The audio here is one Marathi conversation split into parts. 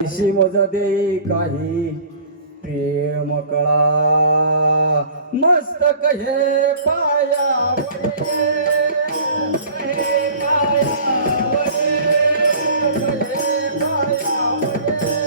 शी मज दे काही प्रेम कळा मस्तक हे पायावरी हे पायावरी हे पायावरी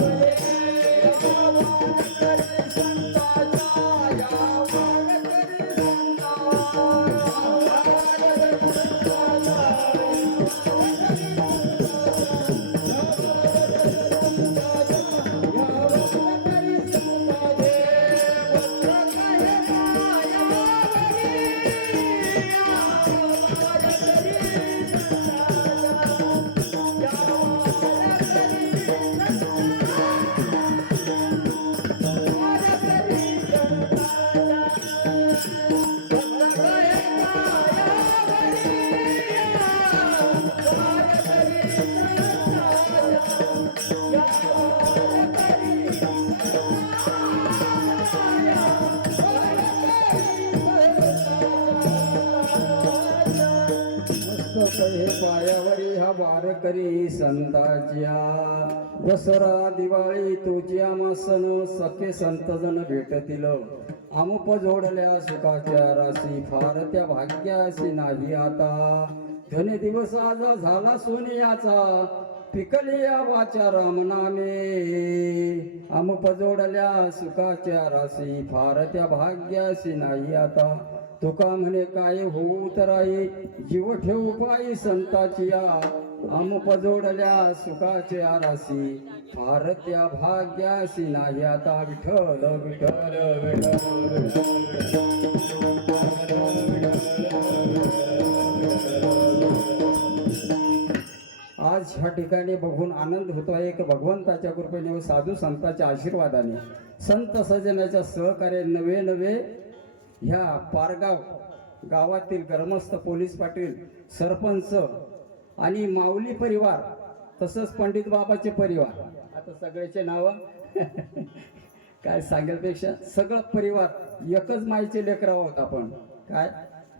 मस्तक हे पायावरी आवाज करी संताचा आवाज करी संताचा हे पायावरी हा बार करी संताच्या दसरा दिवाळी तुझी आम्हा सण सखे संतजन भेटतील आमुप जोडल्या सुखाच्या राशी फार त्या भाग्याशी नाही आता धने दिवस आज झाला सोनियाचा पिकली आबाच्या रामनामे आमुप जोडल्या सुखाच्या राशी फार त्या भाग्याशी नाही आता तुका म्हणे काय होऊ तराई जीव ठेवू पायी संताची या आमुप जोडल्या सुखाचे आरासी फार त्या भाग्यासी नाही आता विठ्ठल विठ्ठल आज ह्या ठिकाणी बघून आनंद होतोय एक भगवंताच्या कृपेने व साधू संतांच्या आशीर्वादाने संत सजनाच्या सहकार्य नवे नवे ह्या पारगाव गावातील ग्रामस्थ पोलीस पाटील सरपंच आणि माऊली परिवार तसंच पंडित बाबाचे परिवार आता सगळ्याचे नाव काय सांगेलपेक्षा सगळं परिवार एकच माईचे लेकरं आहोत आपण काय